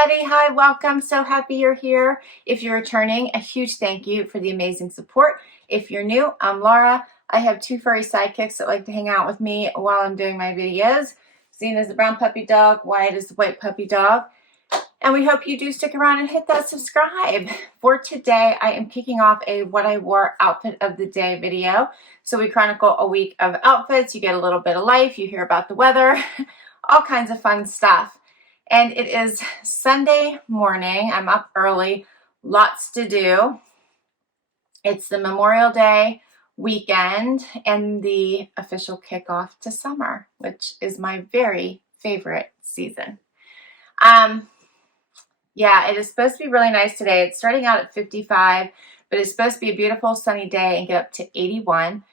everybody. Hi, welcome. So happy you're here. If you're returning, a huge thank you for the amazing support. If you're new, I'm Laura. I have two furry sidekicks that like to hang out with me while I'm doing my videos. Zena's the brown puppy dog, Wyatt is the white puppy dog. And we hope you do stick around and hit that subscribe. For today, I am kicking off a what I wore outfit of the day video. So we chronicle a week of outfits. You get a little bit of life. You hear about the weather, all kinds of fun stuff. And it is Sunday morning. I'm up early, lots to do. It's the Memorial Day weekend and the official kickoff to summer, which is my very favorite season. Yeah, it is supposed to be really nice today. It's starting out at 55, but it's supposed to be a beautiful sunny day and get up to 81.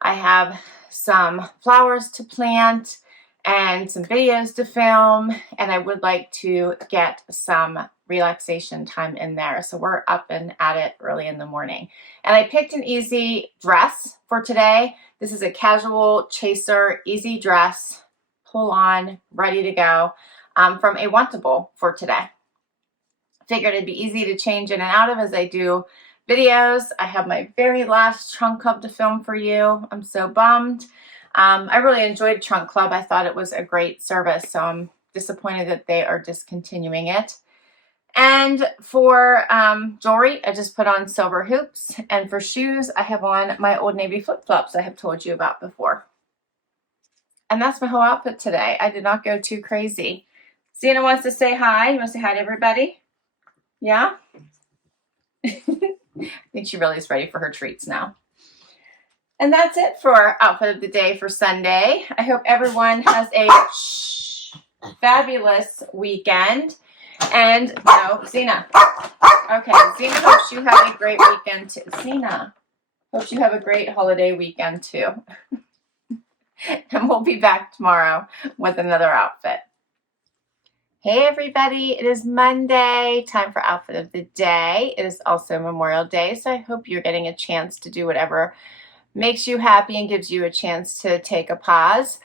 I have some flowers to plant and some videos to film, and I would like to get some relaxation time in there. So we're up and at it early in the morning. And I picked an easy dress for today. This is a casual chaser, easy dress, pull on, ready to go, from a Wantable for today. Figured it'd be easy to change in and out of as I do videos. I have my very last Trunk Club to film for you. I'm so bummed. I really enjoyed Trunk Club. I thought it was a great service, so I'm disappointed that they are discontinuing it. And for jewelry, I just put on silver hoops. And for shoes, I have on my Old Navy flip-flops I have told you about before. And that's my whole outfit today. I did not go too crazy. Zena wants to say hi. You want to say hi to everybody? Yeah? I think she really is ready for her treats now. And that's it for outfit of the day for Sunday. I hope everyone has a fabulous weekend. And no, Zena. Okay, Zena hopes you have a great weekend too. Zena, hopes you have a great holiday weekend too. And we'll be back tomorrow with another outfit. Hey everybody, it is Monday, time for outfit of the day. It is also Memorial Day, so I hope you're getting a chance to do whatever makes you happy and gives you a chance to take a pause.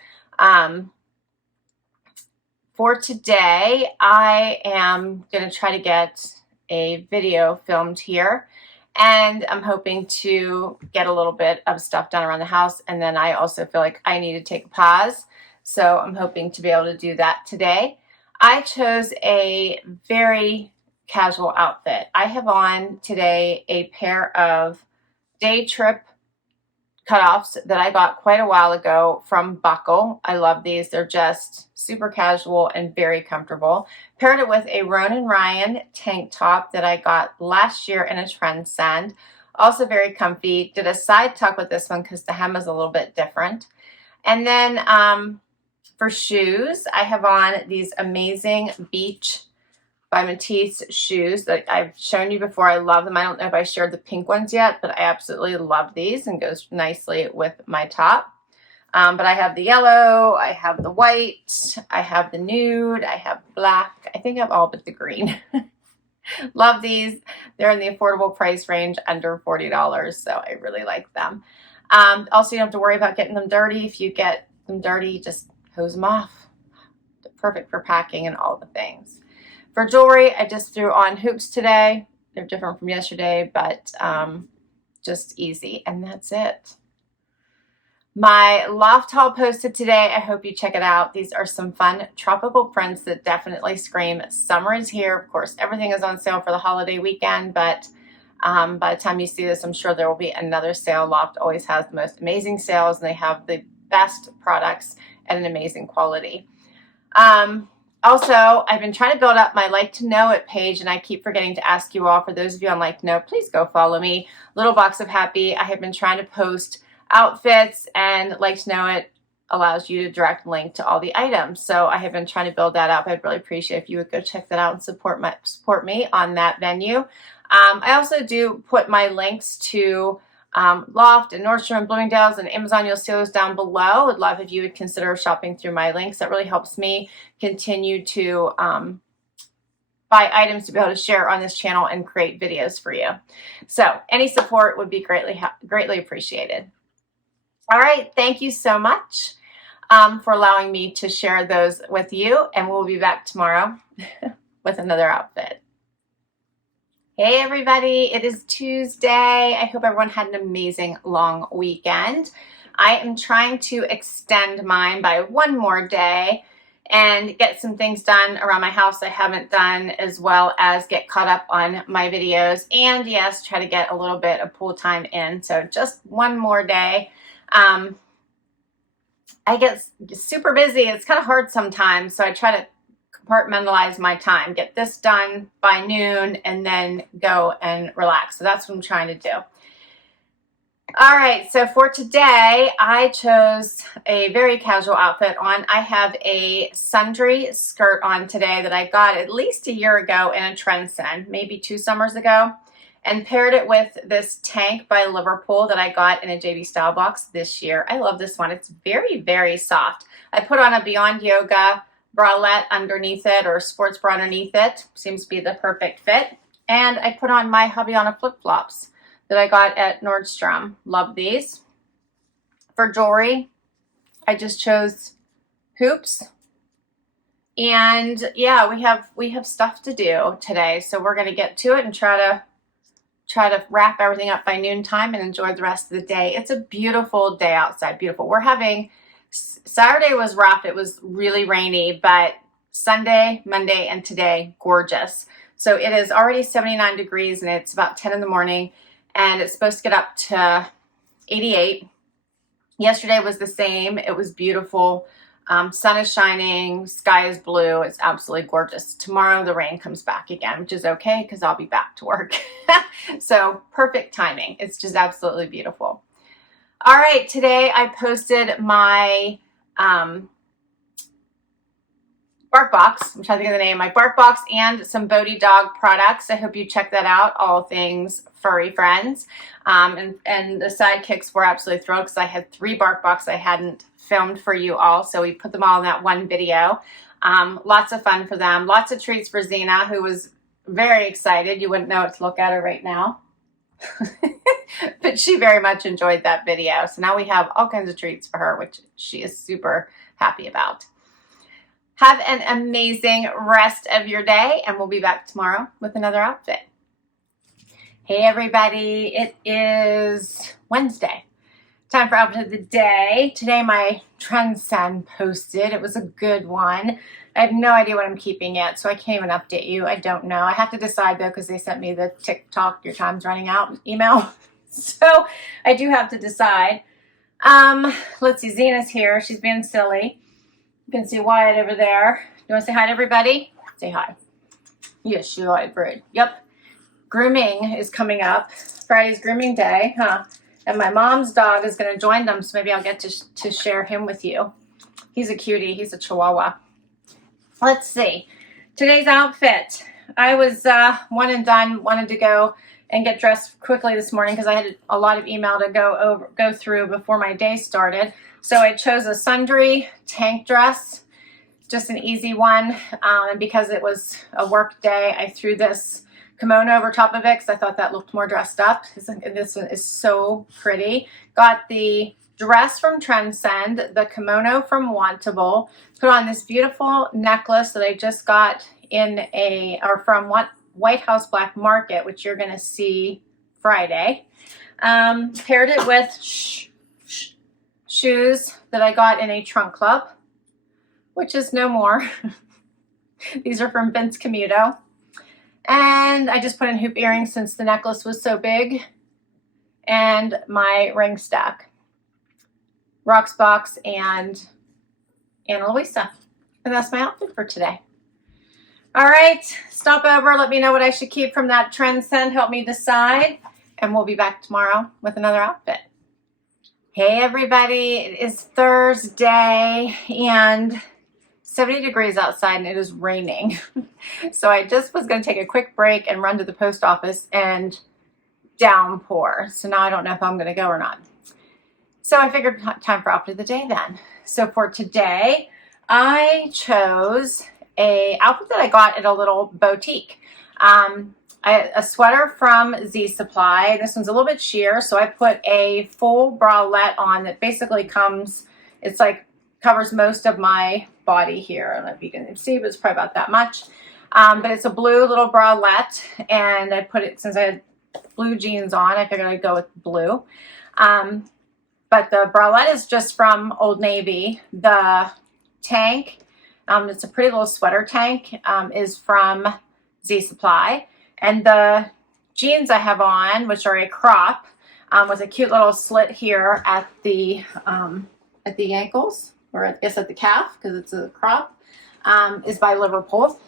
For today, I am going to try to get a video filmed here, and I'm hoping to get a little bit of stuff done around the house, and then I also feel like I need to take a pause, so I'm hoping to be able to do that today. I chose a very casual outfit. I have on today a pair of Daytrip cutoffs that I got quite a while ago from Buckle. I love these. They're just super casual and very comfortable. Paired it with a Roan and Ryan tank top that I got last year in a Trendsend. Also very comfy. Did a side tuck with this one because the hem is a little bit different. And then for shoes, I have on these amazing Beach by Matisse shoes that I've shown you before. I love them. I don't know if I shared the pink ones yet, but I absolutely love these and goes nicely with my top. But I have the yellow, I have the white, I have the nude, I have black. I think I have all but the green. Love these. They're in the affordable price range, under $40, so I really like them. Also, you don't have to worry about getting them dirty. If you get them dirty, just hose them off. They're perfect for packing and all the things. For jewelry, I just threw on hoops today. They're different from yesterday, but just easy. And that's it. My loft haul posted today. I hope you check it out. These are some fun tropical prints that definitely scream summer is here. Of course, everything is on sale for the holiday weekend, but by the time you see this, I'm sure there will be another sale. Loft always has the most amazing sales, and they have the best products at an amazing quality. Also, I've been trying to build up my Like to Know It page, and I keep forgetting to ask you all, for those of you on Like to Know, please go follow me. Little Box of Happy. I have been trying to post outfits, and Like to Know It allows you to direct link to all the items. So I have been trying to build that up. I'd really appreciate if you would go check that out and support me on that venue. I also do put my links to Loft and Nordstrom, Bloomingdale's, and Amazon. You'll see those down below. Would love if you would consider shopping through my links. That really helps me continue to buy items to be able to share on this channel and create videos for you. So any support would be greatly appreciated. All right, thank you so much for allowing me to share those with you, and we'll be back tomorrow with another outfit. Hey everybody, it is Tuesday. I hope everyone had an amazing long weekend. I am trying to extend mine by one more day and get some things done around my house I haven't done, as well as get caught up on my videos, and yes, try to get a little bit of pool time in. So just one more day. I get super busy. It's kind of hard sometimes, so I try to compartmentalize my time, get this done by noon, and then go and relax. So that's what I'm trying to do. All right, so for today, I chose a very casual outfit on. I have a Sundry skirt on today that I got at least a year ago in a Trendsend, maybe 2 summers ago, and paired it with this tank by Liverpool that I got in a JD Stylebox this year. I love this one. It's very, very soft. I put on a Beyond Yoga bralette underneath it, or sports bra underneath it. Seems to be the perfect fit. And I put on my Hubbyana flip-flops that I got at Nordstrom. Love these. For jewelry, I just chose hoops. And yeah, we have stuff to do today, so we're gonna get to it and try to wrap everything up by noontime and enjoy the rest of the day. It's a beautiful day outside, beautiful. We're having, Saturday was rough, it was really rainy, but Sunday, Monday, and today, gorgeous. So it is already 79 degrees and it's about 10 in the morning, and it's supposed to get up to 88. Yesterday was the same. It was beautiful. Sun is shining, sky is blue. It's absolutely gorgeous. Tomorrow the rain comes back again, which is okay because I'll be back to work. So perfect timing. It's just absolutely beautiful. All right, today I posted my bark box. I'm trying to think of the name. My bark box and some Bodhi dog products. I hope you check that out. All things furry friends. And the sidekicks were absolutely thrilled because I had 3 bark boxes I hadn't filmed for you all. So we put them all in that one video. Lots of fun for them. Lots of treats for Xena, who was very excited. You wouldn't know it to look at her right now. But she very much enjoyed that video. So now we have all kinds of treats for her, which she is super happy about. Have an amazing rest of your day, and we'll be back tomorrow with another outfit. Hey everybody, it is Wednesday. Time for outfit of the day. Today my Trendsend posted. It was a good one. I have no idea what I'm keeping yet, so I can't even update you. I don't know. I have to decide though, because they sent me the TikTok, your time's running out email. So I do have to decide. Let's see, Zena's here. She's being silly. You can see Wyatt over there. You want to say hi to everybody? Say hi. Yes, she's Wyatt Bird. Yep. Grooming is coming up. Friday's grooming day, huh? And my mom's dog is going to join them, so maybe I'll get to share him with you. He's a cutie. He's a Chihuahua. Let's see. Today's outfit. I was one and done. Wanted to go and get dressed quickly this morning because I had a lot of email to go through before my day started. So I chose a Sundry tank dress, just an easy one. And because it was a work day, I threw this kimono over top of it because I thought that looked more dressed up. This one is so pretty. Got the dress from Trendsend, the kimono from Wantable, put on this beautiful necklace that I just got from White House Black Market, which you're going to see Friday. Paired it with shoes that I got in a trunk club, which is no more. These are from Camuto. And I just put in hoop earrings since the necklace was so big. And my ring stack. Rocks box and Ana Luisa. And that's my outfit for today. All right, stop over. Let me know what I should keep from that Trendsend. Help me decide. And we'll be back tomorrow with another outfit. Hey everybody, it is Thursday and 70 degrees outside and it is raining. So I just was going to take a quick break and run to the post office and downpour. So now I don't know if I'm going to go or not. So I figured time for outfit of the day then. So for today, I chose a outfit that I got at a little boutique. A sweater from Z Supply. This one's a little bit sheer, so I put a full bralette on that basically comes, it's like covers most of my body here. I don't know if you can see, but it's probably about that much. But it's a blue little bralette, and I put it, since I had blue jeans on, I figured I'd go with blue. But the bralette is just from Old Navy. The tank, it's a pretty little sweater tank, is from Z Supply. And the jeans I have on, which are a crop, with a cute little slit here at the ankles, or I guess at the calf, because it's a crop, is by Liverpool.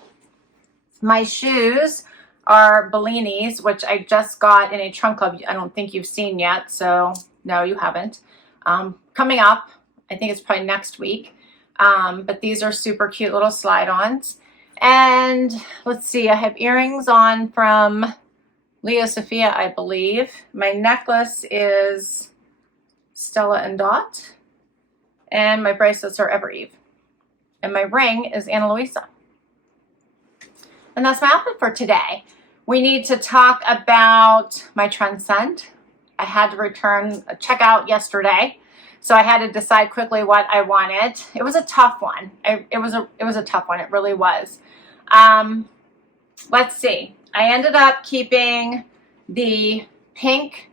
My shoes are Bellinis, which I just got in a trunk club I don't think you've seen yet, so no, you haven't. Coming up, I think it's probably next week, but these are super cute little slide-ons. And let's see, I have earrings on from Leo Sophia, I believe. My necklace is Stella Dot, and my bracelets are Ever Eve, and my ring is Ana Luisa. And that's my outfit for today. We need to talk about my Trendsend. I had to return a checkout yesterday, so I had to decide quickly what I wanted. It was a tough one. It was a tough one. It really was. Let's see. I ended up keeping the pink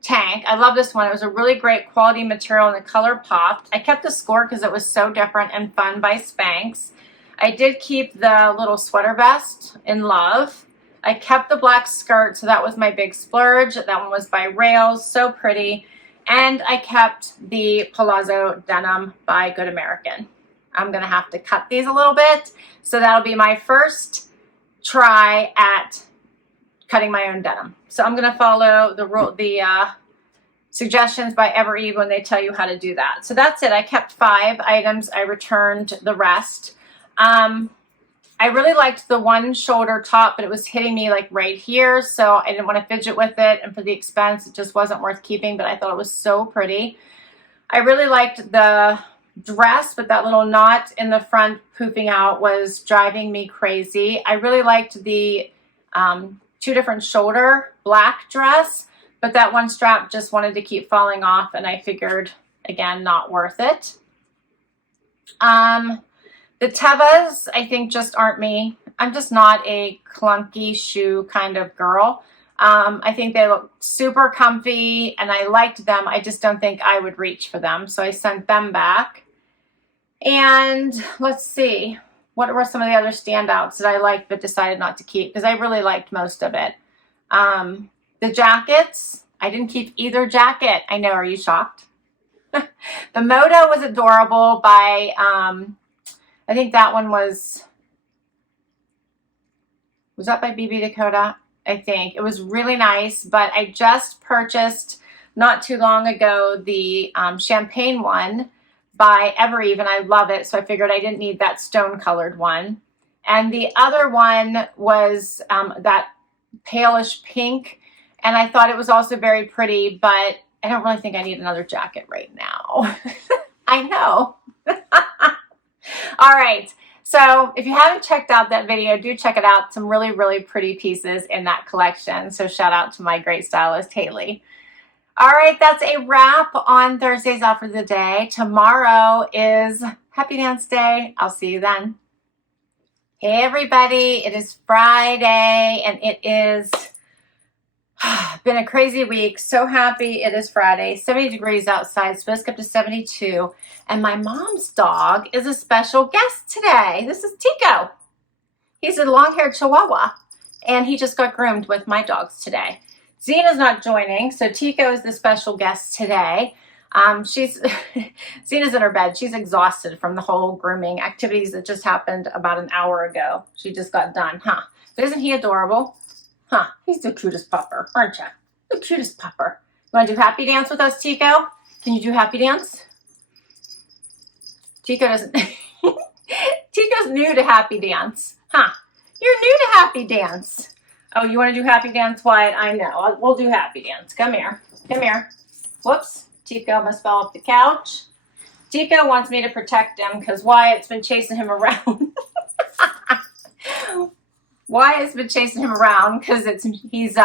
tank. I love this one. It was a really great quality material and the color popped. I kept the score because it was so different and fun by Spanx. I did keep the little sweater vest in love. I kept the black skirt, so that was my big splurge. That one was by Rails, so pretty. And I kept the palazzo denim by Good American. I'm gonna have to cut these a little bit, so that'll be my first try at cutting my own denim. So I'm gonna follow the suggestions by Ever Eve when they tell you how to do that. So that's it. I kept 5 items. I returned the rest. I really liked the one shoulder top, but it was hitting me like right here, so I didn't want to fidget with it, and for the expense, it just wasn't worth keeping, but I thought it was so pretty. I really liked the dress, but that little knot in the front poofing out was driving me crazy. I really liked the 2 different shoulder black dress, but that one strap just wanted to keep falling off, and I figured, again, not worth it. The Tevas, I think, just aren't me. I'm just not a clunky shoe kind of girl. I think they look super comfy, and I liked them. I just don't think I would reach for them, so I sent them back. And let's see, what were some of the other standouts that I liked but decided not to keep, because I really liked most of it. The jackets, I didn't keep either jacket. I know, are you shocked? The Moto was adorable by... I think that one was that by BB Dakota? I think. It was really nice, but I just purchased not too long ago the champagne one by Ever Eve, and I love it, so I figured I didn't need that stone colored one. And the other one was that palish pink, and I thought it was also very pretty, but I don't really think I need another jacket right now. I know. All right, so if you haven't checked out that video, do check it out. Some really, really pretty pieces in that collection. So shout out to my great stylist, Haley. All right, that's a wrap on Thursday's outfit of the day. Tomorrow is Happy Dance Day. I'll see you then. Hey, everybody. It is Friday, and it is been a crazy week. So happy it is Friday. 70 degrees outside, supposed to get up to 72. And my mom's dog is a special guest today. This is Tico. He's a long-haired Chihuahua, and he just got groomed with my dogs today. Zena's not joining, so Tico is the special guest today. Zena's in her bed. She's exhausted from the whole grooming activities that just happened about an hour ago. She just got done, huh? But isn't he adorable? Huh, he's the cutest pupper, aren't you? The cutest pupper. You want to do happy dance with us, Tico? Can you do happy dance? Tico doesn't. Tico's new to happy dance. Huh, you're new to happy dance. Oh, you want to do happy dance, Wyatt? I know. We'll do happy dance. Come here. Come here. Whoops. Tico must fall off the couch. Tico wants me to protect him because Wyatt's been chasing him around. Wyatt's been chasing him around because he's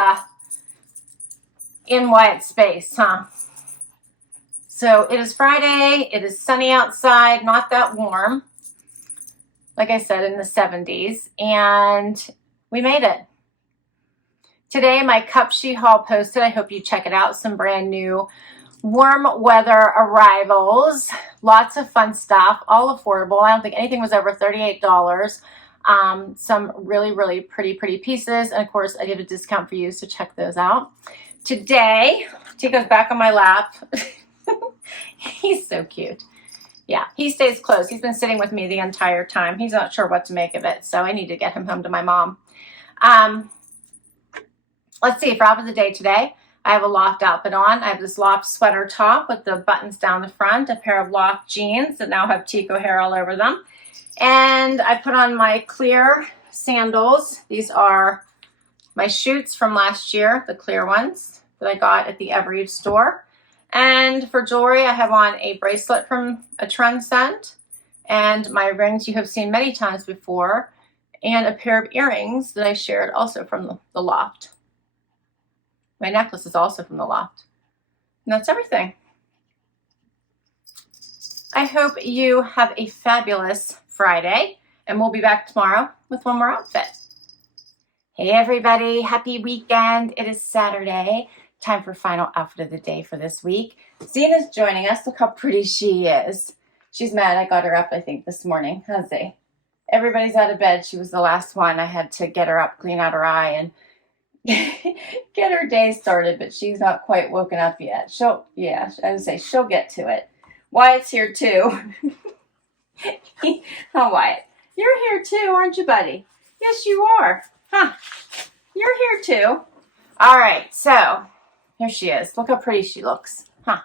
in Wyatt's space, huh? So it is Friday. It is sunny outside, not that warm. like I said, in the 70s, and we made it. Today, my cup sheet haul posted. I hope you check it out. Some brand new warm weather arrivals. Lots of fun stuff, all affordable. I don't think anything was over $38. Some really, really pretty pieces. And of course, I did a discount for you, so check those out. Today, Tico's back on my lap. He's so cute. Yeah, he stays close. He's been sitting with me the entire time. He's not sure what to make of it, so I need to get him home to my mom. Let's see, for outfit of the day today, I have a loft outfit on. I have this loft sweater top with the buttons down the front, a pair of loft jeans that now have Tico hair all over them. And I put on my clear sandals. These are my chutes from last year, the clear ones that I got at the Every store. And for jewelry, I have on a bracelet from a Trendsend, and my rings you have seen many times before, and a pair of earrings that I shared also from the loft. My necklace is also from the loft. And that's everything. I hope you have a fabulous Friday, and we'll be back tomorrow with one more outfit. Hey everybody, happy weekend. It is Saturday. Time for final outfit of the day for this week. Zena's joining us. Look how pretty she is. She's mad I got her up, I think, this morning. How's it? Everybody's out of bed. She was the last one. I had to get her up, clean out her eye, and get her day started, but she's not quite woken up yet. Yeah, I would say she'll get to it. Wyatt's here too. Oh, Wyatt, you're here too, aren't you, buddy? Yes, you are. Huh? You're here too. All right, so here she is. Look how pretty she looks. Huh?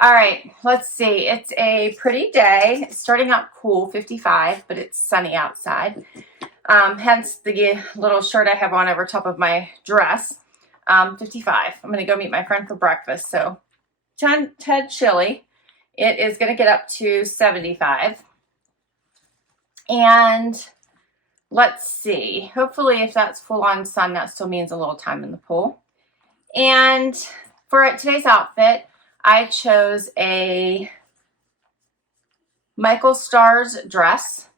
All right, let's see. It's a pretty day. It's starting out cool, 55, but it's sunny outside. Hence the little shirt I have on over top of my dress. 55. I'm going to go meet my friend for breakfast. So, Ted chilly. It is going to get up to 75. And let's see. Hopefully, if that's full-on sun, that still means a little time in the pool. And for today's outfit, I chose a Michael Stars dress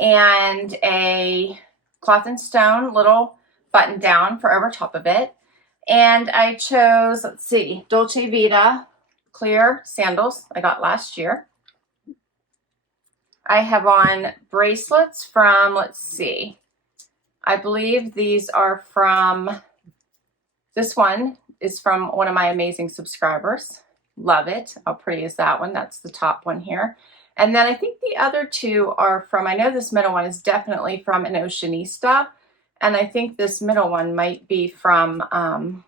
and a cloth and stone little button down for over top of it. And I chose, let's see, Dolce Vita clear sandals I got last year. I have on bracelets from, let's see, I believe these are from, this one is from one of my amazing subscribers. Love it. How pretty is that one? That's the top one here. And then I think the other two are from, I know this middle one is definitely from an Oceanista. And I think this middle one might be from, I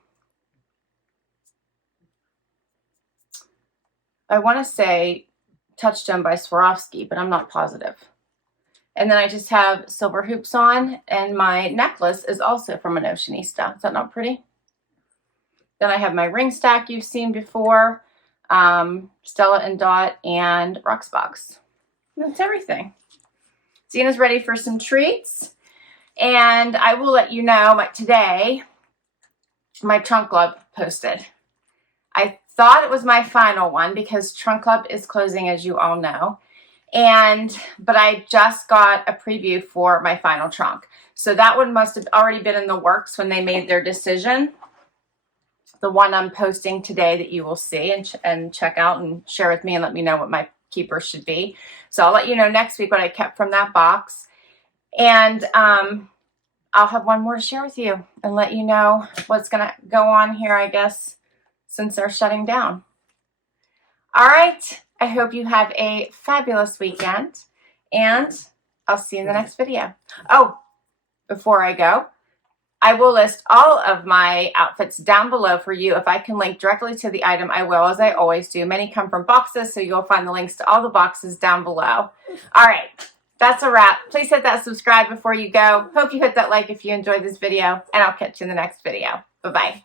want to say Touchstone by Swarovski, but I'm not positive. And then I just have silver hoops on, and my necklace is also from an Oceanista. Is that not pretty? Then I have my ring stack you've seen before. Stella Dot and Roxbox. That's everything. Zena's ready for some treats, and I will let you know today my trunk club posted. I thought it was my final one because trunk club is closing, as you all know, but I just got a preview for my final trunk, so that one must have already been in the works when they made their decision. The one I'm posting today that you will see and check out and share with me and let me know what my keeper should be. So I'll let you know next week what I kept from that box. And I'll have one more to share with you and let you know what's going to go on here, I guess, since they're shutting down. All right. I hope you have a fabulous weekend, and I'll see you in the next video. Oh, before I go, I will list all of my outfits down below for you. If I can link directly to the item, I will, as I always do. Many come from boxes, so you'll find the links to all the boxes down below. All right, that's a wrap. Please hit that subscribe before you go. Hope you hit that like if you enjoyed this video, and I'll catch you in the next video. Bye-bye.